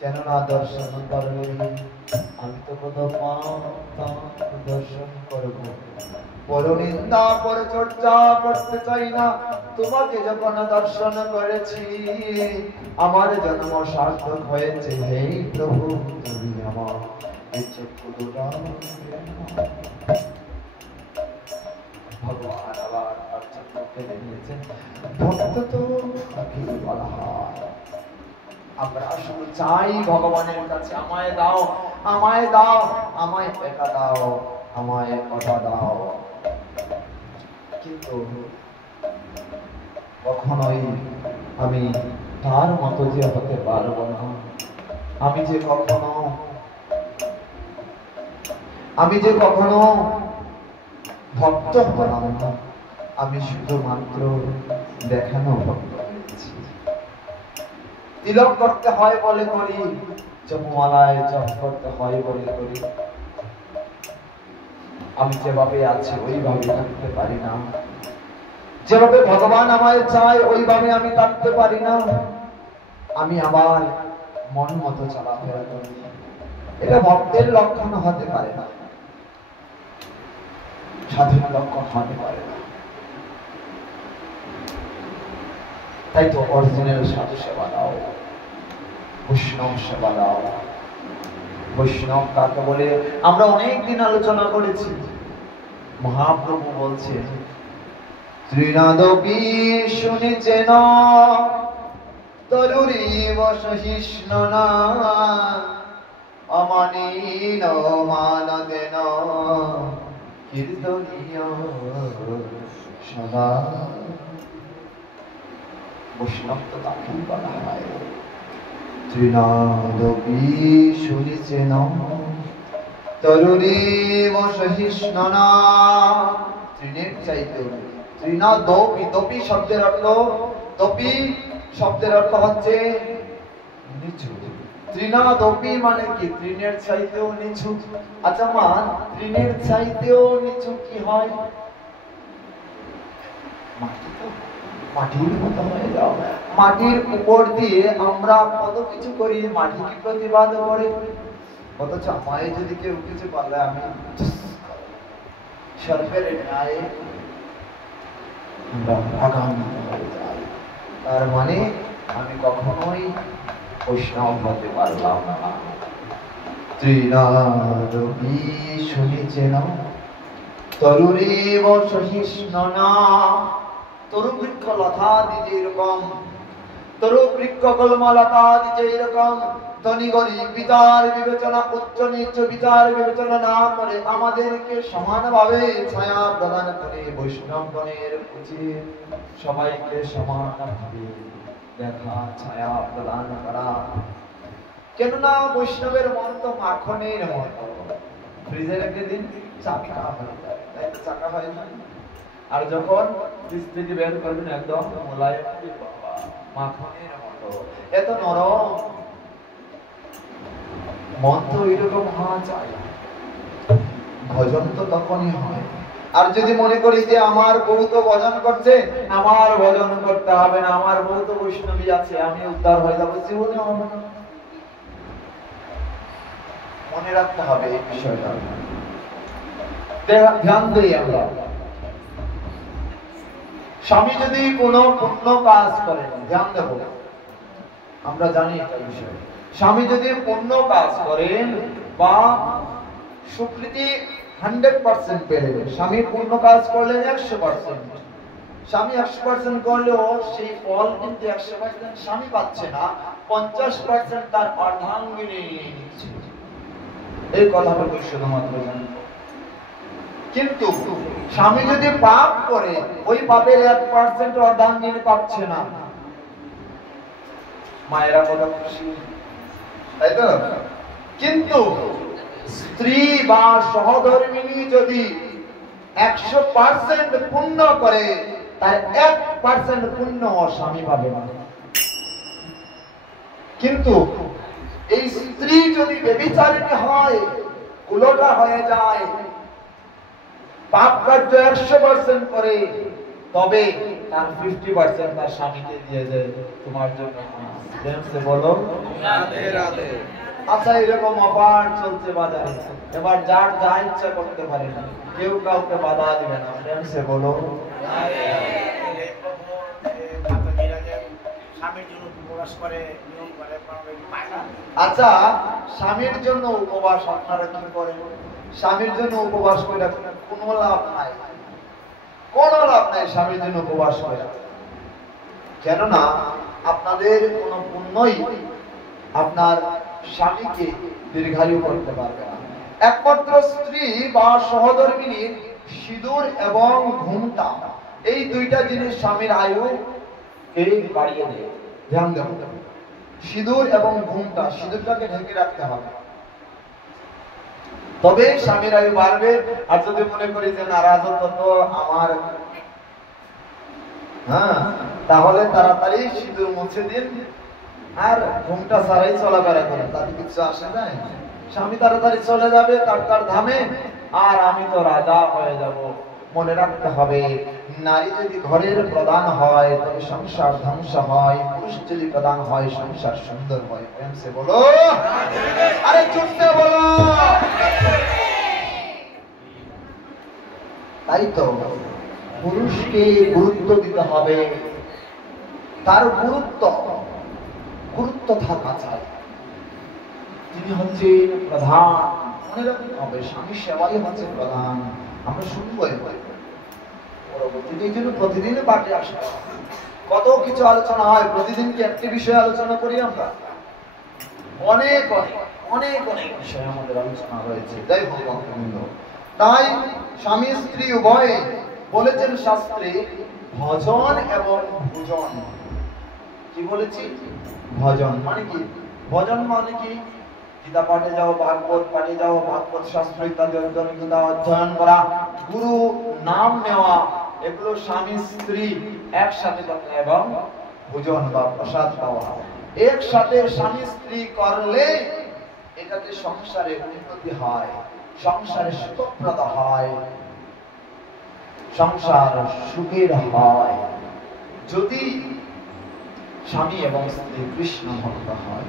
কেননা দর্শন করলে আমি তো কত দর্শন করবো পরনিন্দা পরচর্চা করতে চাই না তোমাকে যখন দর্শন করেছি আমার জন্ম সার্থক হয়েছে হে প্রভু তুমি আমার চক্ষু দুটো ভগবান আবার চক্ষু ফেলে দিয়েছেন ভক্ত তো বলা হয় আমরা শুধু চাই ভগবানের কাছে আমায় দাও আমায় দাও আমায় টাকা দাও আমায় কথা দাও কিন্তু কখনোই আমি তার মতো যে হতে পারবো না আমি যে কখনো ভক্ত হলাম না আমি শুধুমাত্র দেখানো ভক্ত হয়েছি তিলক করতে হয় বলে করি জপমালায় জপ করতে হয় বলে করি আমি যেভাবে আছি ওইভাবে থাকতে পারি না যেভাবে ভগবান আমায় চায় ওইভাবে আমি থাকতে পারি না আমি আবার মন মতো চলাফেরা করি, এটা ভক্তের লক্ষণ হতে পারে না, সাধুর লক্ষণ হতে পারে না। তাই তো অরিজিনাল সাধু সেবা দাও, বৈষ্ণব সেবা দাও। বৈষ্ণব কাকে বলে আমরা অনেকদিন আলোচনা করেছি। মহাপ্রভু বলছে ত্রিনাদপি শুনিছেন তরুরীব সহিষ্ণুনা অমানীন মানদেন কীর্তনীয় সদা। বৈষ্ণব তো তাকেই বলা হয়। ত্রিনাদপি শুনিছেন তরুরীব সহিষ্ণুনা, তৃণের চাইতে ত্রিনাদপি, দপি শব্দের অর্থ, দপি শব্দের অর্থ হচ্ছে নিচু। ত্রিনাদপি মানে কি? তৃণের চাইতেও নিচু। আচ্ছা মা, তৃণের চাইতেও নিচু কি হয়? মাটির মতো হয়ে যাও। মাটির উপর দিয়ে আমরা কত কিছু করি, মাটি কি প্রতিবাদ করে? অথচ আমায় যদি কেউ কিছু বলে আমি সর্বের ন্যায় তার মানে আমি কখনোই বৈষ্ণব হতে পারলাম না। ত্রিনাদপি শুনিছেন তরুরীব সহিষ্ণুনা, তরু বৃক্ষ লতাদি যেরকম, তরু বৃক্ষ কলম লতাদি যেরকম ধনী গরিব বিচার বিবেচনা, উচ্চ নিচ্চ বিচার বিবেচনা না করে আমাদেরকে সমানভাবে ছায়া প্রদান করে বৈষ্ণবগণের উচিত সবাইকে সমানভাবে দেখা, ছায়া প্রদান করা। কেননা বৈষ্ণবের মন তো মাখনের মতো, ফ্রিজে রেখে দিন চাকা হয়ে যায়, তাই তো চাকা হয় না? আর যখন ফ্রিজ থেকে বের করবেন একদম মোলায়েম, মাখনের মতো, এত নরম। মন তো এরকম হওয়া চাই। ভজন তো তখনই হয়। আর যদি মনে করি যে আমার বউ তো ভজন করছে, আমার ভজন করতে হবে না, আমার বউ তো বৈষ্ণবী আছে, আমি উদ্ধার হয়ে যাবো, জীবনে হবে না। মনে রাখতে হবে এই বিষয়টা, ধ্যান দিই আমরা। স্বামী যদি কোনো পুণ্য কাজ করেন, ধ্যান দেব, আমরা জানি একটা বিষয়, স্বামী যদি পুণ্য কাজ করেন বা স্বীকৃতি 100% পেলে, স্বামী পুণ্য কাজ করলেন 100%, স্বামী 100% করলেও সেই ফল কিন্তু 100% স্বামী পাচ্ছে না, 50% তার অর্ধাঙ্গিনী নিচ্ছে। এই কথাটা শুধুমাত্র জানি। কিন্তু স্বামী যদি পাপ করে, ওই পাপের 1% অর্ধাঙ্গিনী পাচ্ছে না। মায়েরা কথা খুশি, তাই তো? কিন্তু স্ত্রী বা সহধর্মিণী যদি 100% পুণ্য করে, তার 1% পুণ্য স্বামী পাবে না। কিন্তু এই স্ত্রী যদি ব্যভিচারিণী হয়, উল্টা হয়ে যায়, পাপ কার্য 100% করে, তবে তার 50% তার স্বামীকে দিয়ে দেয়, তোমার জন্য বলো রাধে রাধে। আচ্ছা, এরকম অপার চলছে বাজারে, এবার যার যা ইচ্ছা করতে পারে না, কেউ কাউকে বাধা দিবে না, প্রেমসে বলো রাধে রাধে। আচ্ছা, স্বামীর জন্য উপবাস আপনারা কি করেন? স্বামীর জন্য উপবাস করে কোনো লাভ নাই, কোনো লাভ নাই স্বামীর জন্য উপবাস করে। কেননা আপনাদের কোনো পুণ্যই আপনার স্বামীকে দীর্ঘায়ু করতে পারবে না। একমাত্র স্ত্রী বা সহধর্মিণীর সিঁদুর এবং ঘুমটা, এই দুইটা জিনিস স্বামীর আয়ু এই বাড়িয়ে দেয়। ধ্যান দেব, সিঁদুর এবং ঘুমটা, সিঁদুরটাকে ঢেকে রাখতে হবে, তবে স্বামীর আয়ু বাড়বে। আর যদি মনে করি যে না, রাজত্ব তো আমার, হ্যাঁ, তাহলে তাড়াতাড়ি সিঁদুর মুছে দিন আর ঘুমটা ছাড়াই চলাফেরা করেন, তাতে কিছু আসে যায়। স্বামী তাড়াতাড়ি চলে যাবে তার ধামে, আর আমি তো রাজা হয়ে যাব। মনে রাখতে হবে নারী যদি ঘরের প্রধান হয় তবে সংসার ধ্বংস হয়, পুরুষ যদি প্রধান হয় সংসার সুন্দর হয়। প্রেম সে বলো, আরে চুপতে বলো। তাই তো পুরুষকে গুরুত্ব দিতে হবে, তার গুরুত্ব থাকা চাই। তিনি হচ্ছে প্রধান, মনে রাখতে হবে স্বামী সেবাই হচ্ছে প্রধান। আমরা শুনবো পরবর্তীতে, এই জন্য প্রতিদিন পাঠে আসে কত কিছু আলোচনা হয়। প্রতিদিন কি একটি বিষয়ে আলোচনা করি আমরা? অনেক অনেক অনেক অনেক বিষয়ে আমাদের আলোচনা রয়েছে। যাই হোক, তাই স্বামী স্ত্রী উভয়ে বলেছেন শাস্ত্রে ভজন এবং ভোজন। কি বলেছি? ভজন মানে কি? ভজন মানে কি? গীতা পাঠে যাও, ভাগবত পাঠে যাও, ভাগবত শাস্ত্র ইত্যাদি অধ্যয়ন করা, গুরু নাম নেওয়া, এগুলো স্বামী স্ত্রী একসাথে করতে, এবং ভোজন বা প্রসাদ পাওয়া একসাথে স্বামী স্ত্রী করলে এটাতে সংসারে উন্নতি হয়, সংসারে সুখপ্রদ হয়, সংসার সুখের হয় যদি স্বামী এবং স্ত্রী কৃষ্ণ ভক্ত হয়।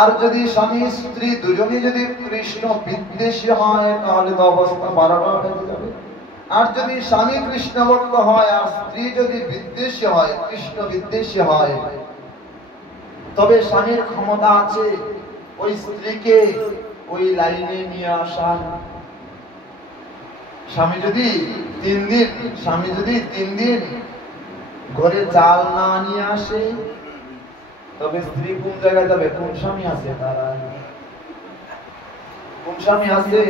আর যদি স্বামী স্ত্রী দুজনেই যদি কৃষ্ণ বিদ্বেষী হয় তাহলে তো অবস্থা বারবার হয়ে যাবে। আর যদি স্বামী কৃষ্ণ ভক্ত হয় আর স্ত্রী যদি বিদ্বেষী হয়, কৃষ্ণ বিদ্বেষী হয়, তবে স্বামীর ক্ষমতা আছে ওই স্ত্রীকে ওই লাইনে নিয়ে আসা। স্বামী যদি 3 দিন ঘরে চাল না নিয়ে আসে, তবে স্ত্রী কোন জায়গায় যাবে? কোন স্বামী আছে তারা? কোন স্বামী আছে?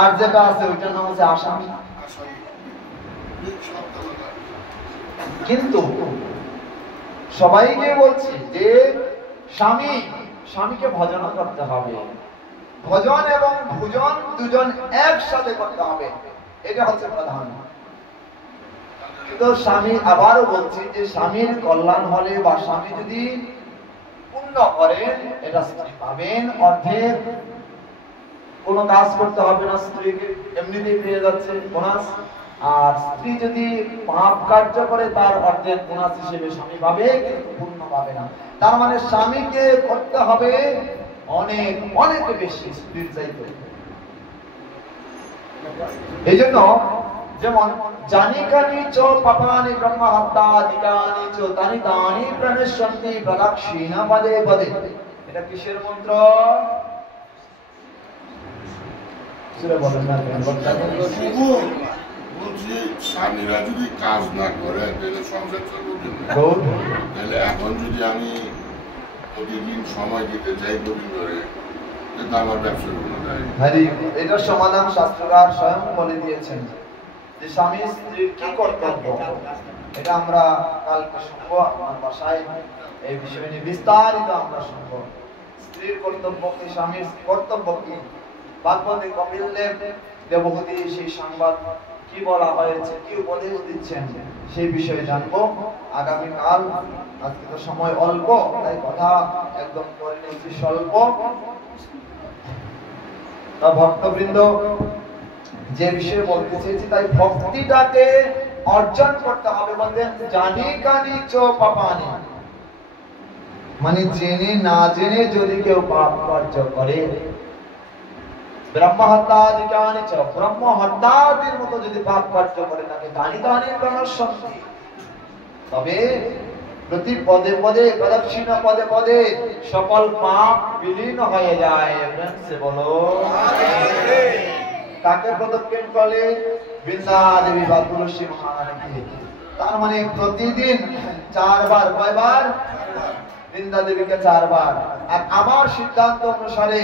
আর যেটা আছে ওইটার নাম হচ্ছে আসামি। কিন্তু সবাইকে বলছি যে স্বামীকে ভজন করতে হবে। ভজন এবং ভোজন দুজন একসাথে করতে হবে, এটা হচ্ছে প্রধান। কিন্তু স্বামী, আবারও বলছি যে স্বামীর কল্যাণ হলে বা স্বামী যদি পূর্ণ করেন এটা স্ত্রী পাবেন অর্ধেক। কোনো কাজ করতে হবে না, স্ত্রীকে এমনিতেই পেয়ে যাচ্ছে বোনাস। আর স্ত্রী যদি পাপ কার্য করে তার অর্ধেক বোনাস হিসেবে স্বামী পাবে, কিন্তু পূর্ণ পাবে না। তার মানে স্বামীকে করতে হবে অনেক অনেক বেশি স্ত্রীর চাইতে। এই জন্য যেমন জানি কানি চ পাপানি ব্রহ্ম হত্যাধিকানি চ তানি তানি প্রণশ্যন্তি প্রদক্ষিণা পদে পদে। এটা কিসের মন্ত্র? সুরে বলেন না কেন? বলছি স্বামীরা যদি কাজ না করে তাহলে সংসার চলবে না। তাহলে এখন যদি আমি প্রতিদিন সময় দিতে চাই প্রতিদিন ধরে, কিন্তু আমার ব্যবসা কোনো নাই। এটার সমাধান শাস্ত্রকার স্বয়ং বলে দিয়েছেন যে স্বামী স্ত্রীর কি কর্তব্য। এটা আমরা কালকে শুনবো আমার বাসায়, এই বিষয় নিয়ে বিস্তারিত আমরা শুনবো। স্ত্রীর কর্তব্য কি, স্বামীর কর্তব্য কি, ভাগবতে কপিল দেব দেবহূতি সেই সংবাদ কি বলা হয়েছে, কি উপদেশ দিচ্ছেন, সেই বিষয়ে জানবো আগামীকাল। আজকে তো সময় অল্প, তাই কথা একদম করে নিচ্ছি স্বল্প। তা ভক্তবৃন্দ, যে বিষয়ে বলতে চেয়েছি, তাই ভক্তিটাকে অর্জন করতে হবে। বলতেন জানি কানি চো পাপানি, মানে জেনে না জেনে যদি কেউ পাপ কার্য করে, ব্রহ্ম হত্যাধিকানি চ, ব্রহ্ম হত্যাদির মতো যদি পাপ কার্য করে তাকে তানি তানি প্রণশ্যন্তি, তবে প্রতি পদে পদে প্রদক্ষিণা পদে পদে সকল পাপ বিলীন হয়ে যায়। সে বলো কাকে প্রদক্ষিণ করে? বৃন্দাদেবী বা তুলসী মহারানীকে। তার মানে প্রতিদিন 4 বার, কয়বার? বৃন্দা দেবীকে 4 বার। আর আমার সিদ্ধান্ত অনুসারে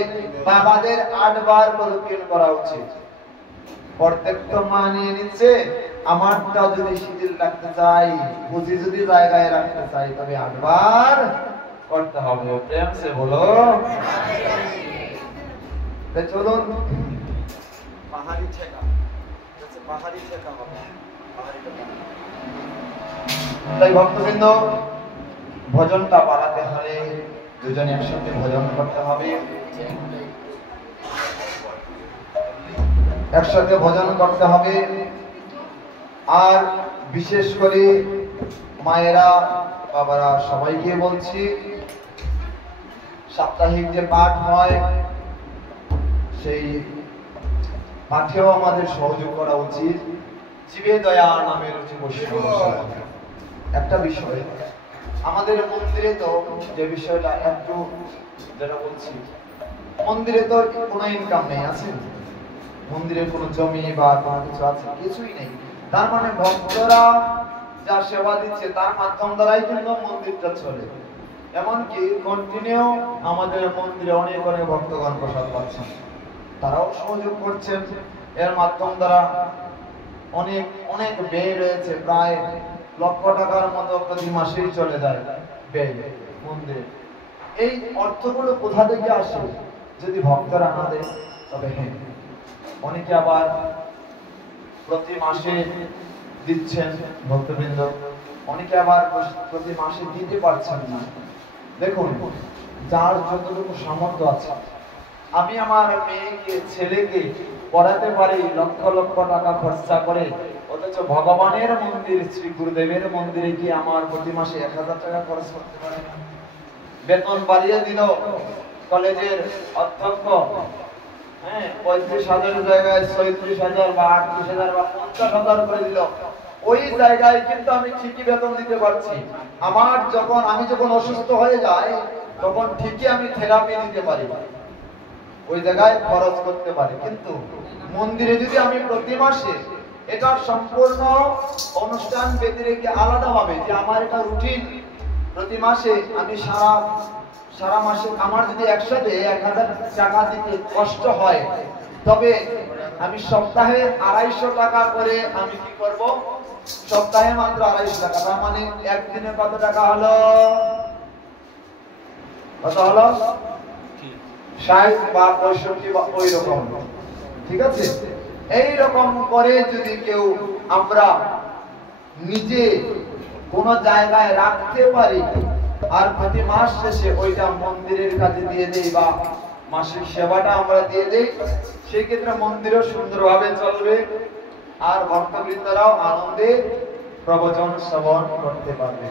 বাবাদের 8 বার প্রদক্ষিণ করা উচিত। প্রত্যেক তো মানিয়ে নিচ্ছে, আমারটা যদি শিথিল রাখতে চাই, বুঝি যদি জায়গায় রাখতে চাই, তবে 8 বার করতে হবে। প্রেম সে বলো। চলুন পাহাড়ি ঠেকা, পাহাড়ি ঠেকা হবে, পাহাড়ি ঠেকা। তাই ভক্তবৃন্দ, ভজনটা বাড়াতে হলে দুজনে একসাথে ভজন করতে হবে, একসাথে ভজন করতে হবে। আর বিশেষ করে মায়েরা বাবারা সবাইকে বলছি, সাপ্তাহিক যে পাঠ হয় সেই পাঠেও আমাদের সহযোগ করা উচিত। জীবে দয়া নামের একটা বিষয় আমাদের মন্দিরে তো যে বিষয়টা একটু যেটা বলছি, মন্দিরে তো কোনো ইনকাম নেই, আছে মন্দিরে কোনো জমি বা কোনো কিছু আছে, কিছুই নেই। তার মানে ভক্তরা যা সেবা দিচ্ছে তার মাধ্যম দ্বারাই কিন্তু মন্দিরটা চলে। এমনকি কন্টিনিউ আমাদের মন্দিরে অনেক অনেক ভক্তগণ প্রসাদ পাচ্ছেন, তারাও সহযোগ করছেন। এর মাধ্যম দ্বারা অনেক অনেক ব্যয় রয়েছে, প্রায় লক্ষ টাকার মতো প্রতি মাসেই চলে যায় ব্যয় মন্দিরে। এই অর্থগুলো কোথা থেকে আসে? যদি ভক্তরা না দেয় তবে হ্যাঁ। অনেকে আবার প্রতি মাসে দিচ্ছেন ভক্তবৃন্দ, অনেকে আবার প্রতি মাসে দিতে পারছেন না। দেখুন, যার যতটুকু সামর্থ্য আছে, আমি আমার মেয়েকে ছেলেকে পড়াতে পারি লক্ষ লক্ষ টাকা খরচা করে, অথচ ভগবানের মন্দির শ্রী গুরুদেবের মন্দিরে কি আমার প্রতি মাসে 1000 টাকা খরচ করতে পারি না? বেতন বাড়িয়ে দিল কলেজের অধ্যক্ষ, 35,000 জায়গায় 36,000 বা 38,000 বা 50,000 করে দিল। ওই জায়গায় কিন্তু আমি ঠিকই বেতন দিতে পারছি। আমি যখন অসুস্থ হয়ে যাই তখন ঠিকই আমি থেরাপি দিতে পারি, ওই জায়গায় খরচ করতে পারি। কিন্তু মন্দিরে যদি আমি প্রতি মাসে এটা সম্পূর্ণ অনুষ্ঠান বেঁধে রেখে আলাদাভাবে, যে আমার এটা রুটিন, প্রতি মাসে আমি সারা মাসে আমার যদি একসাথে 1000 টাকা দিতে কষ্ট হয়, তবে আমি সপ্তাহে 250 টাকা করে আমি কি করব? সপ্তাহে মাত্র 250 টাকা, তার মানে একদিনে কত টাকা হলো? কত হলো? 60 বা 65 বা ওই রকম, ঠিক আছে? এই রকম করে যদি কেউ আমরা নিজে কোন জায়গায় রাখতে পারি আর প্রতি মাস শেষে ওইটা মন্দিরের কাছে দিয়ে দেই বা মাসিক সেবাটা আমরা দিয়ে দেই, সেই ক্ষেত্রে মন্দিরও সুন্দরভাবে চলবে আর ভক্তবৃন্দরাও আনন্দে প্রবচন শ্রবণ করতে পারবে।